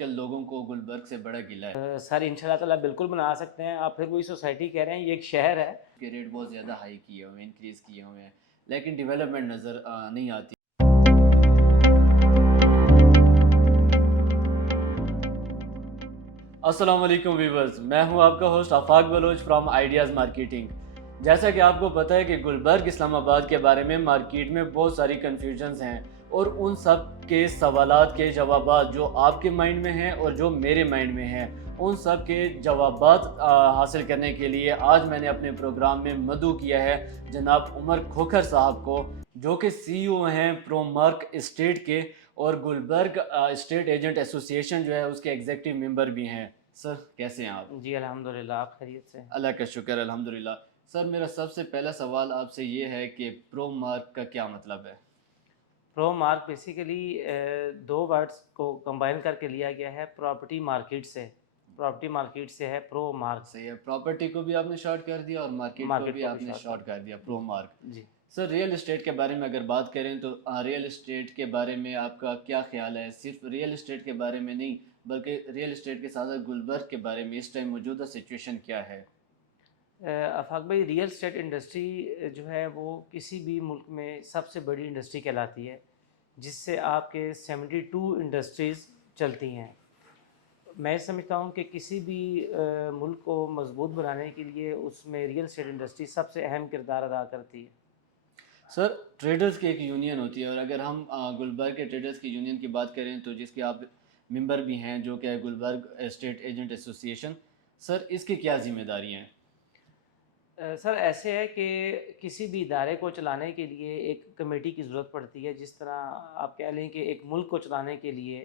کل لوگوں کو گلبرگ سے بڑا گلہ ہے سر انشاءاللہ تعالیٰ بالکل بنا سکتے ہیں. آپ پھر وہی سوسائٹی کہہ رہے ہیں, یہ ایک شہر ہے. کہ ریٹ بہت زیادہ ہائی کیے ہوئے ہیں, انکریز کیے ہوئے ہیں, لیکن ڈیولپمنٹ نظر نہیں آتی. السلام علیکم ویورز, میں ہوں آپ کا host Afaq Baloch from ideas marketing. جیسا کہ آپ کو پتہ ہے کہ گلبرگ اسلام آباد کے بارے میں مارکیٹ میں بہت ساری کنفیوژنز ہیں, اور ان سب کے سوالات کے جوابات جو آپ کے مائنڈ میں ہیں اور جو میرے مائنڈ میں ہیں, ان سب کے جوابات حاصل کرنے کے لیے آج میں نے اپنے پروگرام میں مدعو کیا ہے جناب عمر کھوکھر صاحب کو, جو کہ سی او ہیں پرو مارک اسٹیٹ کے, اور گلبرگ اسٹیٹ ایجنٹ ایسوسیشن جو ہے اس کے ایگزیکٹو ممبر بھی ہیں. سر کیسے ہیں آپ؟ جی الحمدللہ, آپ خیریت سے؟ اللہ کا شکر, الحمدللہ. سر میرا سب سے پہلا سوال آپ سے یہ ہے کہ پرو مارک کا کیا مطلب ہے؟ پرو مارک بیسیکلی دو ورڈز کو کمبائن کر کے لیا گیا ہے پراپرٹی مارکیٹ سے. پراپرٹی مارکیٹ سے ہے پرو مارک. صحیح ہے, پراپرٹی کو بھی آپ نے شارٹ کر دیا اور مارکیٹ کو بھی آپ نے شارٹ کر دیا, پرو مارک. جی سر ریئل اسٹیٹ کے بارے میں اگر بات کریں تو ریئل اسٹیٹ کے بارے میں آپ کا کیا خیال ہے؟ صرف ریئل اسٹیٹ کے بارے میں نہیں بلکہ ریئل اسٹیٹ کے ساتھ گلبرگ کے بارے میں اس ٹائم موجودہ سچویشن کیا ہے؟ افاق بھائی, ریئل اسٹیٹ انڈسٹری جو ہے وہ کسی بھی ملک میں سب سے بڑی انڈسٹری کہلاتی ہے, جس سے آپ کے 72 انڈسٹریز چلتی ہیں. میں سمجھتا ہوں کہ کسی بھی ملک کو مضبوط بنانے کے لیے اس میں ریئل اسٹیٹ انڈسٹری سب سے اہم کردار ادا کرتی ہے. سر ٹریڈرز کی ایک یونین ہوتی ہے, اور اگر ہم گلبرگ کے ٹریڈرز کی یونین کی بات کریں تو جس کے آپ ممبر بھی ہیں, جو کہ ہے گلبرگ اسٹیٹ ایجنٹ ایسوسیشن, سر اس کی کیا ذمہ داریاں ہیں؟ سر ایسے ہے کہ کسی بھی ادارے کو چلانے کے لیے ایک کمیٹی کی ضرورت پڑتی ہے. جس طرح آپ کہہ لیں کہ ایک ملک کو چلانے کے لیے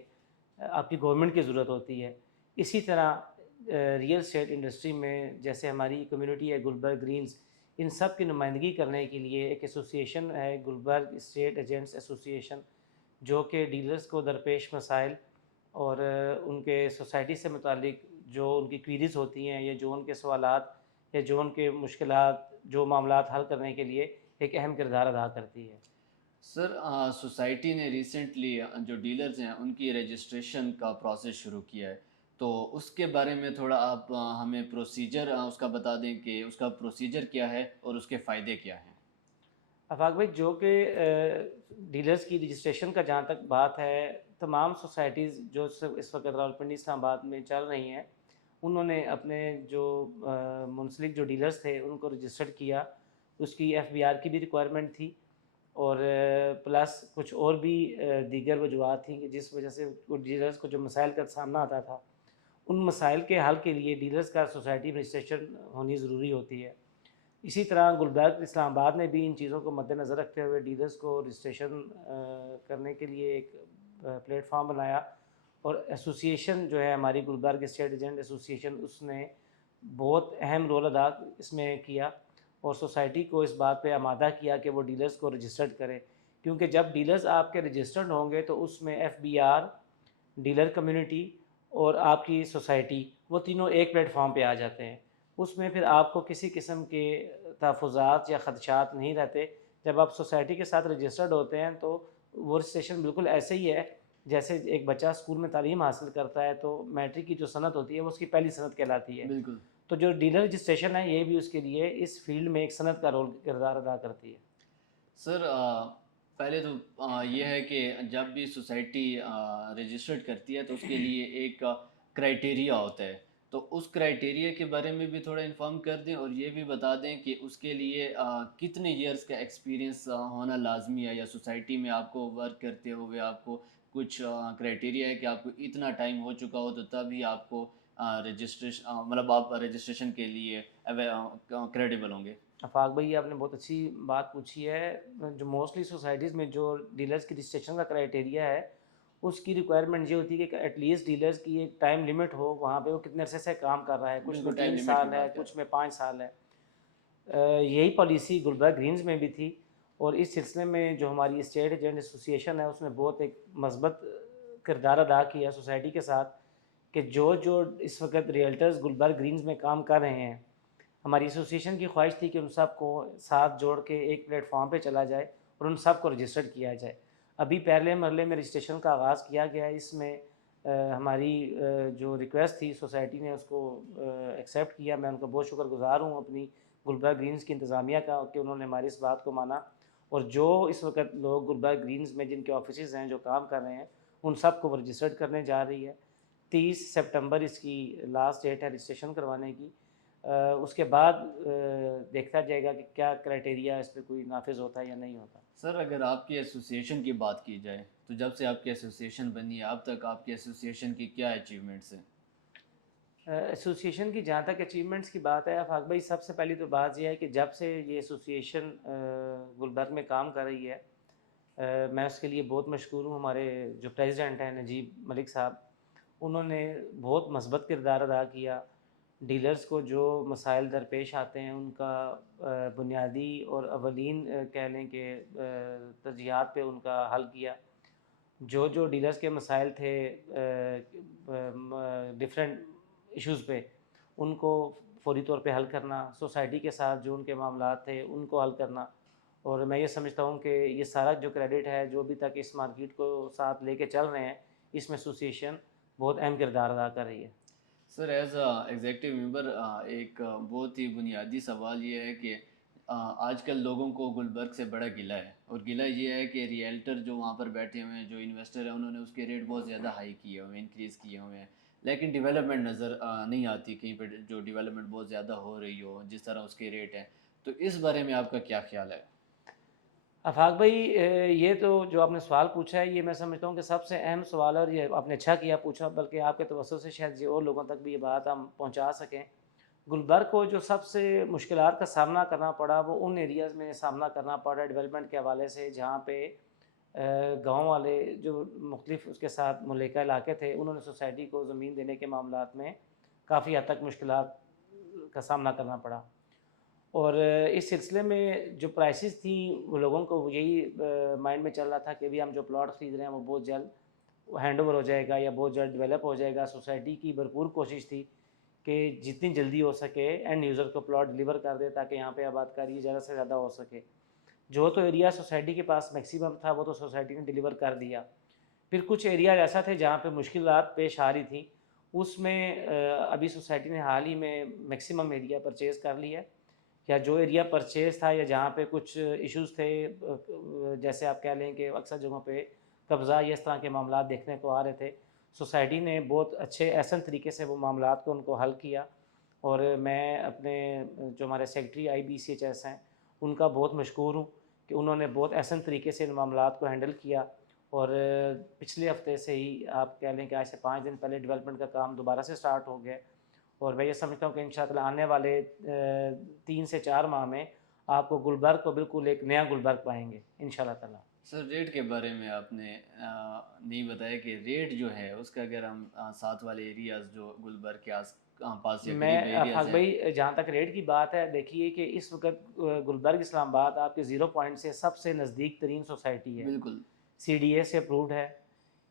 آپ کی گورنمنٹ کی ضرورت ہوتی ہے, اسی طرح ریئل اسٹیٹ انڈسٹری میں جیسے ہماری کمیونٹی ہے گلبرگ گرینز, ان سب کی نمائندگی کرنے کے لیے ایک ایسوسیشن ہے گلبرگ اسٹیٹ ایجنٹس ایسوسیشن, جو کہ ڈیلرز کو درپیش مسائل اور ان کے سوسائٹی سے متعلق جو ان کی کویریز ہوتی ہیں یا جو ان کے سوالات یا جو ان کے مشکلات جو معاملات حل کرنے کے لیے ایک اہم کردار ادا کرتی ہے. سر سوسائٹی نے ریسنٹلی جو ڈیلرز ہیں ان کی رجسٹریشن کا پروسیس شروع کیا ہے, تو اس کے بارے میں تھوڑا آپ ہمیں پروسیجر اس کا بتا دیں کہ اس کا پروسیجر کیا ہے اور اس کے فائدے کیا ہیں. افاق بھائی, جو کہ ڈیلرز کی رجسٹریشن کا جہاں تک بات ہے, تمام سوسائٹیز جو اس وقت راولپنڈی اسلام آباد میں چل رہی ہیں, انہوں نے اپنے جو منسلک جو ڈیلرز تھے ان کو رجسٹرڈ کیا. اس کی ایف بی آر کی بھی ریکوائرمنٹ تھی, اور پلس کچھ اور بھی دیگر وجوہات تھیں کہ جس وجہ سے ڈیلرز کو جو مسائل کا سامنا آتا تھا, ان مسائل کے حل کے لیے ڈیلرز کا سوسائٹی میں رجسٹریشن ہونی ضروری ہوتی ہے. اسی طرح گلبرگ اسلام آباد نے بھی ان چیزوں کو مد نظر رکھتے ہوئے ڈیلرز کو رجسٹریشن کرنے کے لیے ایک پلیٹ فارم بنایا, اور ایسوسیشن جو ہے ہماری گلبرگ اسٹیٹ ایجنٹ ایسوسیشن, اس نے بہت اہم رول ادا اس میں کیا اور سوسائٹی کو اس بات پہ آمادہ کیا کہ وہ ڈیلرز کو رجسٹرڈ کرے. کیونکہ جب ڈیلرز آپ کے رجسٹرڈ ہوں گے تو اس میں F B R, dealer community اور آپ کی سوسائٹی, وہ تینوں ایک پلیٹ فارم پہ آ جاتے ہیں. اس میں پھر آپ کو کسی قسم کے تحفظات یا خدشات نہیں رہتے. جب آپ سوسائٹی کے ساتھ رجسٹرڈ ہوتے ہیں تو وہ رجسٹریشن بالکل ایسے ہی ہے جیسے ایک بچہ اسکول میں تعلیم حاصل کرتا ہے تو میٹرک کی جو سند ہوتی ہے وہ اس کی پہلی سند کہلاتی ہے. بالکل. تو جو ڈیلر رجسٹریشن ہے یہ بھی اس کے لیے اس فیلڈ میں ایک سند کا رول کردار ادا کرتی ہے. سر پہلے تو یہ ہے کہ جب بھی سوسائٹی رجسٹرڈ کرتی ہے تو اس کے لیے ایک کرائٹیریا ہوتا ہے, تو اس کرائٹیریا کے بارے میں بھی تھوڑا انفارم کر دیں, اور یہ بھی بتا دیں کہ اس کے لیے کتنے ایئرس کا ایکسپیرینس ہونا لازمی ہے, یا سوسائٹی میں آپ کو ورک کرتے ہوئے آپ کو کچھ کرائٹیریا ہے کہ آپ کو اتنا ٹائم ہو چکا ہو تو تبھی آپ کو رجسٹریشن مطلب آپ رجسٹریشن کے لیے کریڈیبل ہوں گے. افاق بھائی, آپ نے بہت اچھی بات پوچھی ہے. جو موسٹلی سوسائٹیز میں جو ڈیلرز کی رجسٹریشن کا کرائٹیریا ہے, اس کی ریکوائرمنٹ یہ ہوتی ہے کہ ایٹ لیسٹ ڈیلرز کی ایک ٹائم لمٹ ہو وہاں پہ وہ کتنے عرصے سے کام کر رہا ہے. کچھ میں 3 سال ہے, کچھ میں 5 سال ہے. یہی پالیسی گلبرگ گرینز میں بھی تھی, اور اس سلسلے میں جو ہماری اسٹیٹ ایجنٹ ایسوسیشن ہے اس نے بہت ایک مثبت کردار ادا کیا سوسائٹی کے ساتھ, کہ جو اس وقت ریئلٹرز گلبرگ گرینز میں کام کر رہے ہیں, ہماری ایسوسیشن کی خواہش تھی کہ ان سب کو ساتھ جوڑ کے ایک پلیٹ فارم پہ چلا جائے اور ان سب کو رجسٹرڈ کیا جائے. ابھی پہلے مرحلے میں رجسٹریشن کا آغاز کیا گیا ہے. اس میں ہماری جو ریکویسٹ تھی سوسائٹی نے اس کو ایکسیپٹ کیا. میں ان کا بہت شکر گزار ہوں اپنی گلبرگ گرینز کی انتظامیہ کا کہ انہوں نے ہماری اس بات کو مانا. اور جو اس وقت لوگ گلبرگ گرینز میں جن کے آفیسز ہیں جو کام کر رہے ہیں ان سب کو رجسٹرڈ کرنے جا رہی ہے. 30 سپٹمبر اس کی لاسٹ ڈیٹ ہے رجسٹریشن کروانے کی. اس کے بعد دیکھتا جائے گا کہ کیا کرائٹیریا اس پہ کوئی نافذ ہوتا ہے یا نہیں ہوتا. سر اگر آپ کی ایسوسیشن کی بات کی جائے تو جب سے آپ کی ایسوسیشن بنی ہے اب تک آپ کی ایسوسیشن کی کیا اچیومنٹس ہیں؟ ایسوسیشن کی جہاں تک اچیومنٹس کی بات ہے آفاق بھائی، سب سے پہلی تو بات یہ ہے کہ جب سے یہ ایسوسیشن گلبرگ میں کام کر رہی ہے میں اس کے لیے بہت مشکور ہوں. ہمارے جو پریزیڈنٹ ہیں نجیب ملک صاحب، انہوں نے بہت مثبت کردار ادا کیا. ڈیلرز کو جو مسائل درپیش آتے ہیں ان کا بنیادی اور اولین کہہ لیں کہ ترجیحات پہ ان کا حل کیا. جو ڈیلرز کے مسائل تھے ڈفرینٹ ایشوز پہ ان کو فوری طور پہ حل کرنا، سوسائٹی کے ساتھ جو ان کے معاملات تھے ان کو حل کرنا. اور میں یہ سمجھتا ہوں کہ یہ سارا جو کریڈٹ ہے جو ابھی تک اس مارکیٹ کو ساتھ لے کے چل رہے ہیں اس میں ایسوسیشن بہت اہم کردار ادا کر رہی ہے. سر ایز اے ایگزیکٹو ممبر ایک بہت ہی بنیادی سوال یہ ہے کہ آج کل لوگوں کو گلبرگ سے بڑا گلہ ہے، اور گلہ یہ ہے کہ ریئلٹر جو وہاں پر بیٹھے ہوئے ہیں، جو انویسٹر ہیں، انہوں نے اس کے ریٹ بہت زیادہ ہائی کیے ہوئے ہیں، انکریز کیے ہوئے ہیں، لیکن ڈیولپمنٹ نظر نہیں آتی کہیں پہ جو ڈیولپمنٹ بہت زیادہ ہو رہی ہو جس طرح اس کے ریٹ ہیں. تو اس بارے میں آپ کا کیا خیال ہے؟ آفاق بھائی، یہ تو جو آپ نے سوال پوچھا ہے یہ میں سمجھتا ہوں کہ سب سے اہم سوال ہے، اور یہ آپ نے اچھا کیا پوچھا، بلکہ آپ کے توسط سے شاید یہ اور لوگوں تک بھی یہ بات ہم پہنچا سکیں. گلبرگ کو جو سب سے مشکلات کا سامنا کرنا پڑا وہ ان ایریاز میں سامنا کرنا پڑا ڈیولپمنٹ کے حوالے سے جہاں پہ گاؤں والے جو مختلف اس کے ساتھ ملحقہ علاقے تھے انہوں نے سوسائٹی کو زمین دینے کے معاملات میں کافی حد تک مشکلات کا سامنا کرنا پڑا. اور اس سلسلے میں جو پرائسز تھیں وہ لوگوں کو یہی مائنڈ میں چل رہا تھا کہ بھی ہم جو پلاٹ خرید رہے ہیں وہ بہت جلد ہینڈ اوور ہو جائے گا یا بہت جلد ڈیولپ ہو جائے گا. سوسائٹی کی بھرپور کوشش تھی کہ جتنی جلدی ہو سکے اینڈ یوزر کو پلاٹ ڈلیور کر دے تاکہ یہاں پہ آباد کاری زیادہ سے زیادہ ہو سکے. جو تو ایریا سوسائٹی کے پاس میکسیمم تھا وہ تو سوسائٹی نے ڈلیور کر دیا. پھر کچھ ایریا ایسا تھے جہاں پہ مشکلات پیش آ رہی تھیں، اس میں ابھی سوسائٹی نے حال ہی میں میکسیمم ایریا پرچیز کر لیا ہے. یا جو ایریا پرچیز تھا یا جہاں پہ کچھ ایشوز تھے جیسے آپ کہہ لیں کہ اکثر جگہوں پہ قبضہ یا اس طرح کے معاملات دیکھنے کو آ رہے تھے، سوسائٹی نے بہت اچھے احسن طریقے سے وہ معاملات کو ان کو حل کیا. اور میں اپنے جو ہمارے سیکرٹری IBCHS ہیں ان کا بہت مشکور ہوں کہ انہوں نے بہت احسن طریقے سے ان معاملات کو ہینڈل کیا. اور پچھلے ہفتے سے ہی آپ کہہ لیں کہ آج سے 5 دن پہلے ڈیولپمنٹ کا کام دوبارہ سے سٹارٹ ہو گیا. اور میں یہ سمجھتا ہوں کہ انشاءاللہ آنے والے 3 سے 4 ماہ میں آپ کو گلبرگ کو بالکل ایک نیا گلبرگ پائیں گے انشاءاللہ تعالیٰ. سر ریٹ کے بارے میں آپ نے نہیں بتایا کہ ریٹ جو ہے اس کا اگر ہم ساتھ والے ایریاز جو گلبرگ کے پاس یا میں قریب ایریاز حق ہیں. بھائی جہاں تک ریٹ کی بات ہے دیکھیے کہ اس وقت گلبرگ اسلام آباد آپ کے 0 پوائنٹ سے سب سے نزدیک ترین سوسائٹی ہے. بالکل CDA سے اپروڈ ہے.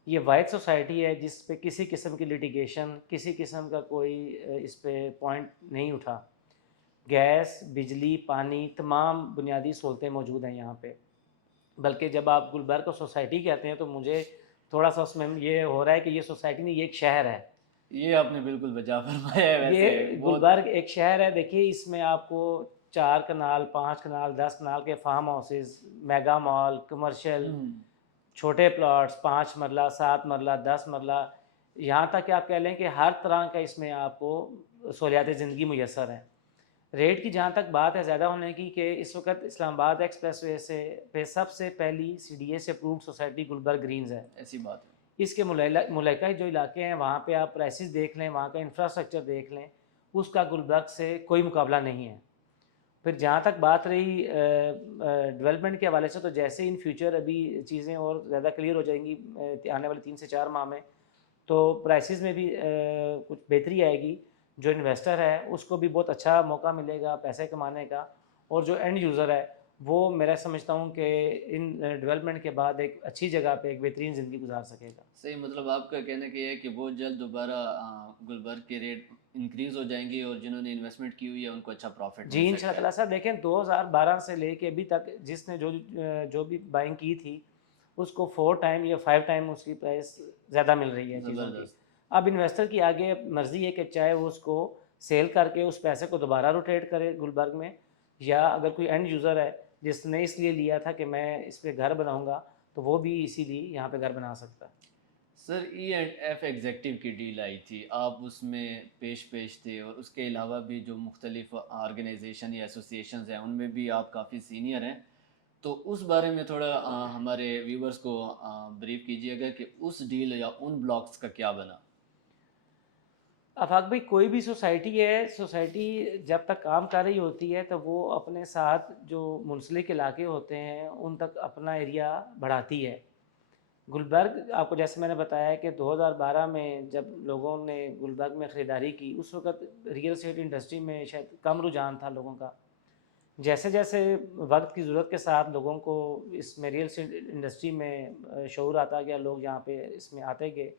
یہ واحد سوسائٹی ہے جس پہ کسی قسم کی لیٹیگیشن، کسی قسم کا کوئی اس پہ پوائنٹ نہیں اٹھا. گیس، بجلی، پانی، تمام بنیادی سہولتیں موجود ہیں یہاں پہ. بلکہ جب آپ گلبرگ کو سوسائٹی کہتے ہیں تو مجھے تھوڑا سا اس میں یہ ہو رہا ہے کہ یہ سوسائٹی نہیں، یہ ایک شہر ہے. یہ آپ نے بالکل بجا فرمایا ہے. ویسے یہ گلبرگ ایک شہر ہے. دیکھیے اس میں آپ کو 4 کنال، 5 کنال، 10 کنال کے فارم ہاؤسز، میگا مال، کمرشل، چھوٹے پلاٹس، 5 مرلہ، 7 مرلہ، 10 مرلہ، یہاں تک کہ آپ کہہ لیں کہ ہر طرح کا اس میں آپ کو سہولیات زندگی میسر ہیں. ریٹ کی جہاں تک بات ہے زیادہ ہونے کی کہ اس وقت اسلام آباد ایکسپریس وے سے پہ سب سے پہلی CDA سے اپروڈ سوسائٹی گلبرگ گرینز ہے. ایسی بات ہے. اس کے ملحقہ جو علاقے ہیں وہاں پہ آپ پرائسز دیکھ لیں، وہاں کا انفراسٹرکچر دیکھ لیں، اس کا گلبرگ سے کوئی مقابلہ نہیں ہے. پھر جہاں تک بات رہی ڈیولپمنٹ کے حوالے سے تو جیسے ان فیوچر ابھی چیزیں اور زیادہ کلیئر ہو جائیں گی آنے والے 3 سے 4 ماہ میں تو پرائسز میں بھی کچھ بہتری آئے گی. جو انویسٹر ہے اس کو بھی بہت اچھا موقع ملے گا پیسے کمانے کا، اور جو اینڈ یوزر ہے وہ میرا سمجھتا ہوں کہ ان ڈیولپمنٹ کے بعد ایک اچھی جگہ پہ ایک بہترین زندگی گزار سکے گا. صحیح، مطلب آپ کا کہنا کہ یہ ہے کہ بہت جلد دوبارہ گلبرگ کے ریٹ انکریز ہو جائیں گے اور جنہوں نے انویسٹمنٹ کی ہوئی ہے ان کو اچھا پروفٹ جی ان شاء اللہ. صاحب دیکھیں 2012 سے لے کے ابھی تک جس نے جو بھی بائنگ کی تھی اس کو 4 ٹائم یا 5 ٹائم اس کی پرائس زیادہ مل رہی ہے چیزوں کی. زبردست. اب انویسٹر کی آگے مرضی ہے کہ چاہے وہ اس کو سیل کر کے اس پیسے کو دوبارہ روٹیٹ کرے گلبرگ میں، یا اگر کوئی اینڈ یوزر ہے جس نے اس لیے لیا تھا کہ میں اس پہ گھر بناؤں گا تو وہ بھی اسی لیے یہاں پہ گھر بنا سکتا ہے. سر E&F ایگزیکٹو کی ڈیل آئی تھی، آپ اس میں پیش تھے، اور اس کے علاوہ بھی جو مختلف آرگنائزیشن یا ایسوسیشنز ہیں ان میں بھی آپ کافی سینئر ہیں، تو اس بارے میں تھوڑا ہمارے ویورز کو بریف کیجیے گا کہ اس ڈیل یا ان بلاکس کا کیا بنا. آفاق بھائی، کوئی بھی سوسائٹی ہے، سوسائٹی جب تک کام کر رہی ہوتی ہے تو وہ اپنے ساتھ جو منسلک علاقے ہوتے ہیں ان تک اپنا ایریا بڑھاتی ہے. گلبرگ آپ کو جیسے میں نے بتایا کہ 2012 میں جب لوگوں نے گلبرگ میں خریداری کی، اس وقت ریئل اسٹیٹ انڈسٹری میں شاید کم رجحان تھا لوگوں کا. جیسے جیسے وقت کی ضرورت کے ساتھ لوگوں کو اس میں ریئل اسٹیٹ انڈسٹری میں شعور آتا گیا، لوگ یہاں پہ اس میں آتے گئے.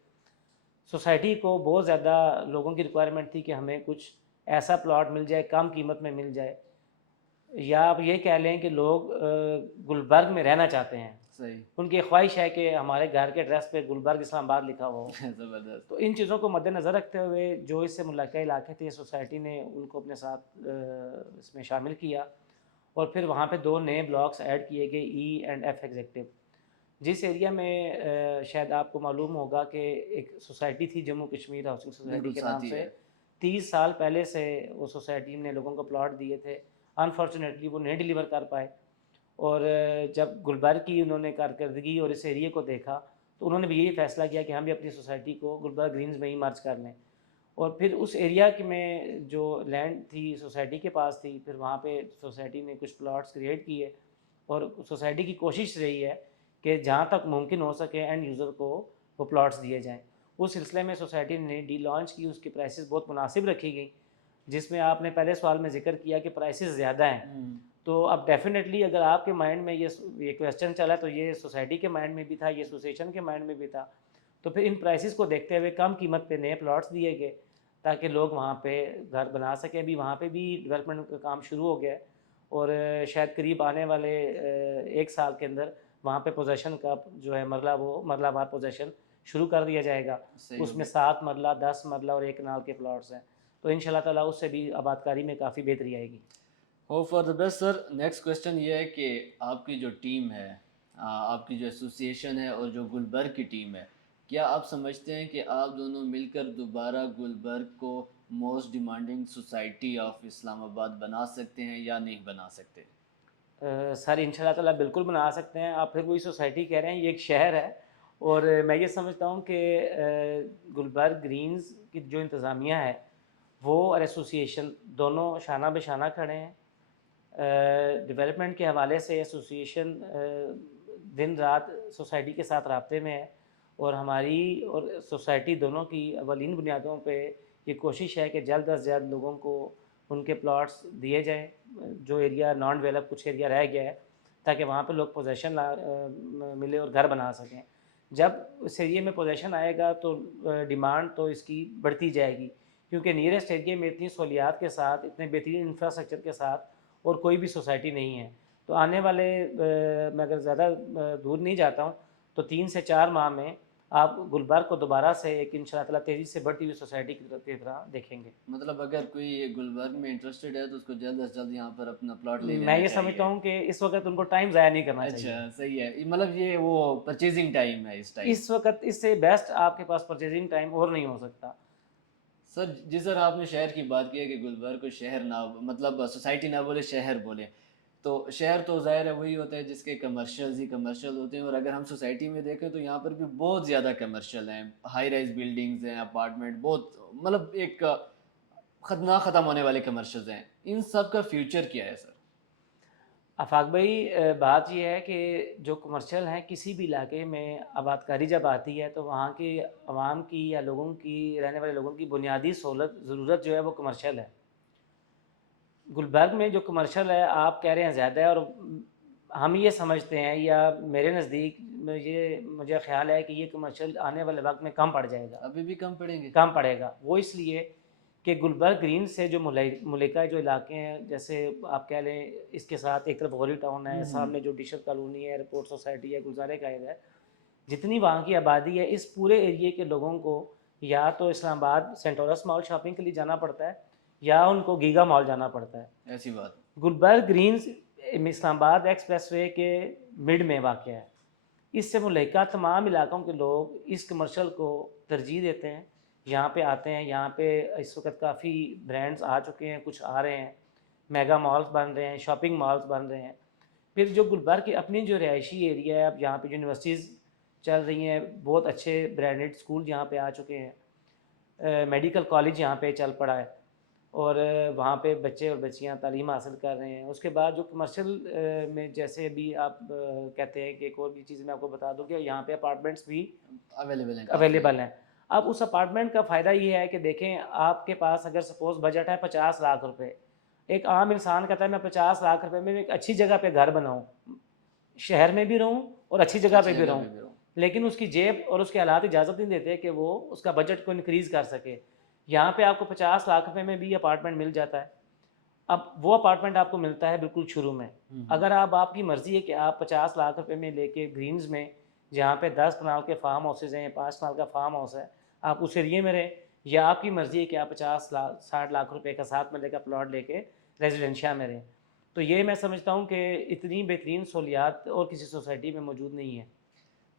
سوسائٹی کو بہت زیادہ لوگوں کی ریکوائرمنٹ تھی کہ ہمیں کچھ ایسا پلاٹ مل جائے، کم قیمت میں مل جائے، یا آپ یہ کہہ لیں کہ لوگ گلبرگ میں رہنا چاہتے ہیں. صحیح. ان کی خواہش ہے کہ ہمارے گھر کے ایڈریس پہ گلبرگ اسلام آباد لکھا ہوا ہو. زبردست. تو ان چیزوں کو مد نظر رکھتے ہوئے جو اس سے ملحقہ علاقے تھے، سوسائٹی نے ان کو اپنے ساتھ اس میں شامل کیا، اور پھر وہاں پہ 2 نئے بلاکس ایڈ کیے گئے، E&F ایگزیکٹو. جس ایریا میں شاید آپ کو معلوم ہوگا کہ ایک سوسائٹی تھی جموں کشمیر ہاؤسنگ سوسائٹی کے نام سے، 30 سال پہلے سے وہ سوسائٹی نے لوگوں کو پلاٹ دیے تھے. انفارچونیٹلی وہ نہیں ڈیلیور کر پائے، اور جب گلبرگ کی انہوں نے کارکردگی اور اس ایریے کو دیکھا تو انہوں نے بھی یہی فیصلہ کیا کہ ہم بھی اپنی سوسائٹی کو گلبرگ گرینز میں ہی مرج کر لیں. اور پھر اس ایریا میں جو لینڈ تھی سوسائٹی کے پاس تھی، پھر وہاں پہ سوسائٹی نے کچھ پلاٹس کریٹ کیے، اور سوسائٹی کی کوشش رہی ہے کہ جہاں تک ممکن ہو سکے اینڈ یوزر کو وہ پلاٹس دیے جائیں. اس سلسلے میں سوسائٹی نے ڈیل لانچ کی، اس کی پرائسز بہت مناسب رکھی گئی، جس میں آپ نے پہلے سوال میں ذکر کیا کہ پرائسز زیادہ ہیں. تو اب ڈیفینیٹلی اگر آپ کے مائنڈ میں یہ کویسچن چلا تو یہ سوسائٹی کے مائنڈ میں بھی تھا، یہ ایسوسیشن کے مائنڈ میں بھی تھا. تو پھر ان پرائسز کو دیکھتے ہوئے کم قیمت پہ نئے پلاٹس دیے گئے تاکہ لوگ وہاں پہ گھر بنا سکیں. ابھی وہاں پہ بھی ڈیولپمنٹ کا کام شروع ہو گیا ہے، اور شاید قریب آنے والے 1 سال کے اندر وہاں پہ پوزیشن کا جو ہے مرلہ وار پوزیشن شروع کر دیا جائے گا. اس میں 7 مرلہ 10 مرلہ اور 1 کنال کے پلاٹس ہیں. تو ان شاء اللہ تعالیٰ اس سے بھی آباد کاری میں کافی بہتری آئے گی. Hope for the best. Sir next question یہ ہے کہ آپ کی جو ٹیم ہے، آپ کی جو ایسوسیشن ہے اور جو گلبرگ کی ٹیم ہے، کیا آپ سمجھتے ہیں کہ آپ دونوں مل کر دوبارہ گلبرگ کو موسٹ ڈیمانڈنگ سوسائٹی آف اسلام آباد بنا سکتے ہیں یا نہیں بنا سکتے؟ سر ان شاء اللہ تعالیٰ بالکل بنا سکتے ہیں. آپ پھر وہی سوسائٹی کہہ رہے ہیں، یہ ایک شہر ہے، اور میں یہ سمجھتا ہوں کہ گلبرگ گرینز کی جو انتظامیہ ہے وہ اور ایسوسیشن دونوں شانہ بہ شانہ کھڑے ہیں. ڈیولپمنٹ کے حوالے سے ایسوسیشن دن رات سوسائٹی کے ساتھ رابطے میں ہے، اور ہماری اور سوسائٹی دونوں کی اولین بنیادوں پہ یہ کوشش ہے کہ جلد از جلد لوگوں کو ان کے پلاٹس دیے جائیں. جو ایریا نان ڈیولپ کچھ ایریا رہ گیا ہے تاکہ وہاں پہ لوگ پوزیشن ملے اور گھر بنا سکیں. جب اس ایریے میں پوزیشن آئے گا تو ڈیمانڈ تو اس کی بڑھتی جائے گی، کیونکہ نیئرسٹ ایریا میں اتنی سہولیات کے ساتھ، اتنے بہترین انفراسٹرکچر کے ساتھ اور کوئی بھی سوسائٹی نہیں ہے. تو آنے والے میں اگر زیادہ دور نہیں جاتا ہوں تو 3 سے 4 ماہ میں آپ گلبرگ کو دوبارہ سے ایک ان شاء اللہ تعالیٰ تیزی سے بڑھتی ہوئی سوسائٹی کی طرح دیکھیں گے. مطلب اگر کوئی گلبرگ میں انٹرسٹڈ ہے تو اس کو جلد از جلد یہاں پر اپنا پلاٹ لے لینا میں یہ چاہیے. سمجھتا ہوں کہ اس وقت ان کو ٹائم ضائع نہیں کرنا چاہیے. اچھا صحیح ہے، مطلب یہ وہ پرچیزنگ ٹائم ہے اس ٹائم. اس وقت اس سے بیسٹ آپ کے پاس پرچیزنگ ٹائم اور نہیں ہو سکتا. سر جی سر، آپ نے شہر کی بات کی ہے کہ گلبرگ کو شہر نہ مطلب سوسائٹی نہ بولے شہر بولے، تو شہر تو ظاہر ہے وہی ہوتا ہے جس کے کمرشلز ہی کمرشل ہوتے ہیں. اور اگر ہم سوسائٹی میں دیکھیں تو یہاں پر بھی بہت زیادہ کمرشل ہیں، ہائی رائز بلڈنگز ہیں، اپارٹمنٹ، بہت مطلب ایک نہ ختم ہونے والے کمرشلز ہیں. ان سب کا فیوچر کیا ہے سر؟ آفاق بھائی، بات یہ ہے کہ جو کمرشل ہیں کسی بھی علاقے میں آباد کاری جب آتی ہے تو وہاں کی عوام کی یا لوگوں کی، رہنے والے لوگوں کی بنیادی ضرورت جو ہے وہ کمرشل ہے. گلبرگ میں جو کمرشل ہے آپ کہہ رہے ہیں زیادہ ہے، اور ہم یہ سمجھتے ہیں یا میرے نزدیک مجھے خیال ہے کہ یہ کمرشل آنے والے وقت میں کم پڑ جائے گا. ابھی بھی کم پڑیں گے؟ کم پڑے گا. وہ اس لیے کہ گلبرگ گرین سے جو ملکہ جو علاقے ہیں، جیسے آپ کہہ لیں اس کے ساتھ ایک طرف غوری ٹاؤن ہے، سامنے جو ڈشر کالونی ہے، رپورٹ سوسائٹی ہے، گلزارِ قائد ہے، جتنی وہاں کی آبادی ہے، اس پورے ایریے کے لوگوں کو یا تو اسلام آباد سینٹورس مال شاپنگ کے لیے جانا پڑتا ہے یا ان کو گیگا مال جانا پڑتا ہے. ایسی بات. گلبرگ گرینز اسلام آباد ایکسپریس وے کے مڈ میں واقع ہے. اس سے ملحقہ تمام علاقوں کے لوگ اس کمرشل کو ترجیح دیتے ہیں، یہاں پہ آتے ہیں. یہاں پہ اس وقت کافی برانڈز آ چکے ہیں، کچھ آ رہے ہیں، میگا مالز بن رہے ہیں، شاپنگ مالز بن رہے ہیں. پھر جو گلبرگ کی اپنی جو رہائشی ایریا ہے، اب یہاں پہ یونیورسٹیز چل رہی ہیں، بہت اچھے برانڈڈ اسکول یہاں پہ آ چکے ہیں، میڈیکل کالج یہاں پہ چل پڑا ہے اور وہاں پہ بچے اور بچیاں تعلیم حاصل کر رہے ہیں. اس کے بعد جو کمرشل میں جیسے ابھی آپ کہتے ہیں کہ ایک اور بھی چیز میں آپ کو بتا دوں کہ یہاں پہ اپارٹمنٹس بھی اویلیبل ہیں. اب اس اپارٹمنٹ کا فائدہ یہ ہے کہ دیکھیں آپ کے پاس اگر سپوز بجٹ ہے 50 لاکھ روپے، ایک عام انسان کہتا ہے میں 50 لاکھ روپے میں ایک اچھی جگہ پہ گھر بناؤں، شہر میں بھی رہوں اور اچھی جگہ پہ بھی رہوں، لیکن اس کی جیب اور اس کے حالات اجازت نہیں دیتے کہ وہ اس کا بجٹ کو انکریز کر سکے. یہاں پہ آپ کو 50 لاکھ روپے میں بھی اپارٹمنٹ مل جاتا ہے. اب وہ اپارٹمنٹ آپ کو ملتا ہے بالکل شروع میں. اگر آپ کی مرضی ہے کہ آپ 50 لاکھ روپے میں لے کے گرینز میں جہاں پہ 10 کنال کے فارم ہاؤسز ہیں، 5 کنال کا فارم ہاؤس ہے، آپ اس ایریے میں رہیں، یا آپ کی مرضی ہے کہ آپ 60 لاکھ روپے کا 7 مرلے کا پلاٹ لے کے ریزیڈنشیا میں رہیں. تو یہ میں سمجھتا ہوں کہ اتنی بہترین سہولیات اور کسی سوسائٹی میں موجود نہیں ہے.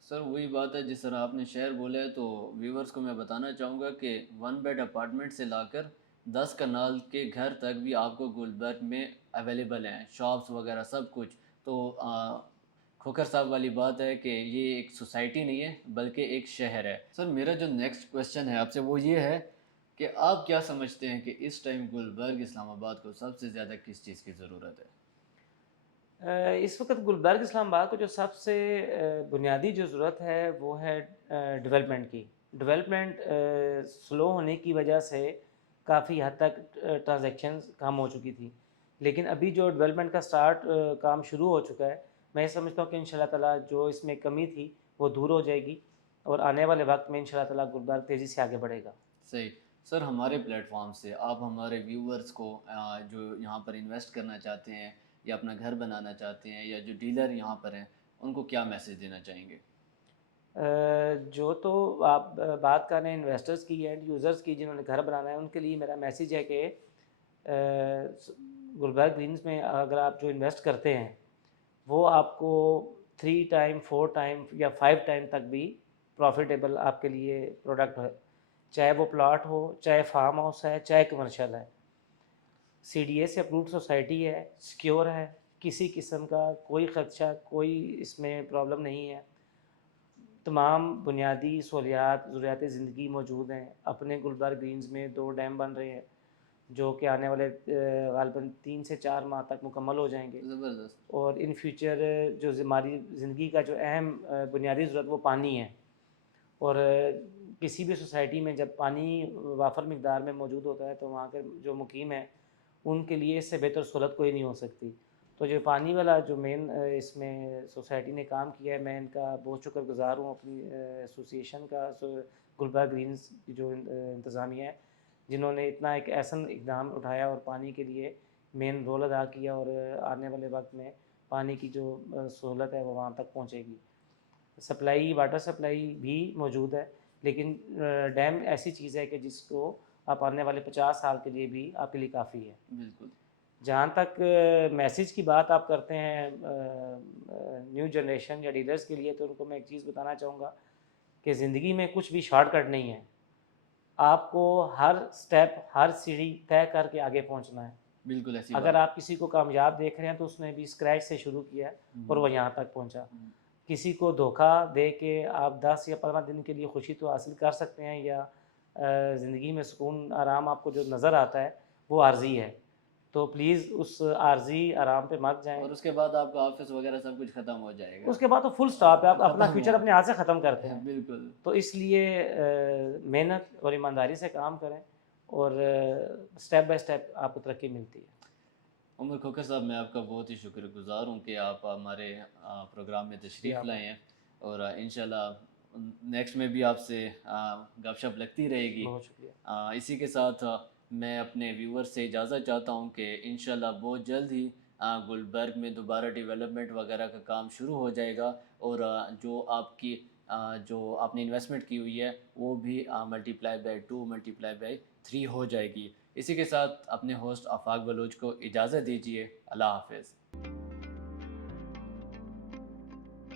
سر وہی بات ہے جس طرح آپ نے شہر بولا ہے، تو ویورز کو میں بتانا چاہوں گا کہ 1 بیڈ اپارٹمنٹ سے لا کر 10 کنال کے گھر تک بھی آپ کو گلبرگ میں اویلیبل ہیں، شاپس وغیرہ سب کچھ. تو کھوکھر صاحب والی بات ہے کہ یہ ایک سوسائٹی نہیں ہے بلکہ ایک شہر ہے. سر میرا جو نیکسٹ کویسچن ہے آپ سے وہ یہ ہے کہ آپ کیا سمجھتے ہیں کہ اس ٹائم گلبرگ اسلام آباد کو سب سے زیادہ کس چیز کی ضرورت ہے؟ اس وقت گلبرگ اسلام آباد کو جو سب سے بنیادی جو ضرورت ہے وہ ہے ڈیولپمنٹ کی. ڈیولپمنٹ سلو ہونے کی وجہ سے کافی حد تک ٹرانزیکشنز کم ہو چکی تھی، لیکن ابھی جو ڈیولپمنٹ کا کام شروع ہو چکا ہے، میں یہ سمجھتا ہوں کہ انشاءاللہ تعالیٰ جو اس میں کمی تھی وہ دور ہو جائے گی اور آنے والے وقت میں انشاءاللہ تعالیٰ گلبرگ تیزی سے آگے بڑھے گا. صحیح. سر ہمارے پلیٹ فارم سے آپ ہمارے ویورز کو جو یہاں پر انویسٹ کرنا چاہتے ہیں یا اپنا گھر بنانا چاہتے ہیں یا جو ڈیلر یہاں پر ہیں ان کو کیا میسیج دینا چاہیں گے؟ جو تو آپ بات کر رہے ہیں انویسٹرز کی، اینڈ یوزرز کی، جنہوں نے گھر بنانا ہے، ان کے لیے میرا میسیج ہے کہ گلبرگ گرینز میں اگر آپ جو انویسٹ کرتے ہیں وہ آپ کو 3 ٹائم 4 ٹائم یا 5 ٹائم تک بھی پروفیٹیبل آپ کے لیے پروڈکٹ ہے، چاہے وہ پلاٹ ہو، چاہے فارم ہاؤس ہے، چاہے کمرشل ہے. CDA سے اپرووڈ سوسائٹی ہے، سیکیور ہے، کسی قسم کا کوئی خدشہ، کوئی اس میں پرابلم نہیں ہے. تمام بنیادی سہولیات، ضروریات زندگی موجود ہیں. اپنے گلبرگ گرینز میں 2 ڈیم بن رہے ہیں جو کہ آنے والے غالباً 3 سے 4 ماہ تک مکمل ہو جائیں گے. زبردست. اور ان فیوچر جو ہماری زندگی کا جو اہم بنیادی ضرورت وہ پانی ہے، اور کسی بھی سوسائٹی میں جب پانی وافر مقدار میں موجود ہوتا ہے تو وہاں کے جو مقیم ہیں ان کے لیے اس سے بہتر سہولت کوئی نہیں ہو سکتی. تو جو پانی والا جو مین اس میں سوسائٹی نے کام کیا ہے، میں ان کا بہت شکر گزار ہوں، اپنی ایسوسیشن کا، گلبرگ گرینز کی جو انتظامیہ ہے جنہوں نے اتنا ایک احسن اقدام اٹھایا اور پانی کے لیے مین رول ادا کیا، اور آنے والے وقت میں پانی کی جو سہولت ہے وہ وہاں تک پہنچے گی. سپلائی، واٹر سپلائی بھی موجود ہے، لیکن ڈیم ایسی چیز ہے کہ جس کو آپ آنے والے 50 سال کے لیے بھی آپ کے لیے کافی ہے. بالکل. جہاں تک میسیج کی بات آپ کرتے ہیں نیو جنریشن یا ڈیلرز کے لیے، تو ان کو میں ایک چیز بتانا چاہوں گا کہ زندگی میں کچھ بھی شارٹ کٹ نہیں ہے. آپ کو ہر سٹیپ، ہر سیڑھی طے کر کے آگے پہنچنا ہے. بالکل ایسی اگر آپ کسی کو کامیاب دیکھ رہے ہیں تو اس نے بھی اسکریچ سے شروع کیا اور وہ یہاں تک پہنچا. کسی کو دھوکہ دے کے آپ 10 یا 15 دن کے لیے خوشی تو حاصل کر سکتے ہیں، یا زندگی میں سکون آرام آپ کو جو نظر آتا ہے وہ عارضی ہے. تو پلیز اس عارضی آرام پہ مت جائیں. اور اس کے بعد آپ کا آفس وغیرہ سب کچھ ختم ہو جائے گا. اس کے بعد تو فل سٹاپ ہے، آپ اپنا فیوچر اپنے ہاتھ سے ختم کرتے ہیں. بالکل. تو اس لیے محنت اور ایمانداری سے کام کریں اور سٹیپ بائی سٹیپ آپ کو ترقی ملتی ہے. عمر کھوکھر صاحب، میں آپ کا بہت ہی شکر گزار ہوں کہ آپ ہمارے پروگرام میں تشریف لائے ہیں، اور انشاءاللہ نیکسٹ میں بھی آپ سے گپ شپ لگتی رہے گی. بہت شکریہ. اسی کے ساتھ میں اپنے ویورز سے اجازت چاہتا ہوں کہ انشاءاللہ بہت جلد ہی گلبرگ میں دوبارہ ڈیولپمنٹ وغیرہ کا کام شروع ہو جائے گا، اور جو آپ کی جو آپ نے انویسٹمنٹ کی ہوئی ہے وہ بھی multi ply by 2 multi ply by 3 ہو جائے گی۔ اسی کے ساتھ اپنے ہوسٹ آفاق بلوچ کو اجازت دیجیے۔ اللہ حافظ۔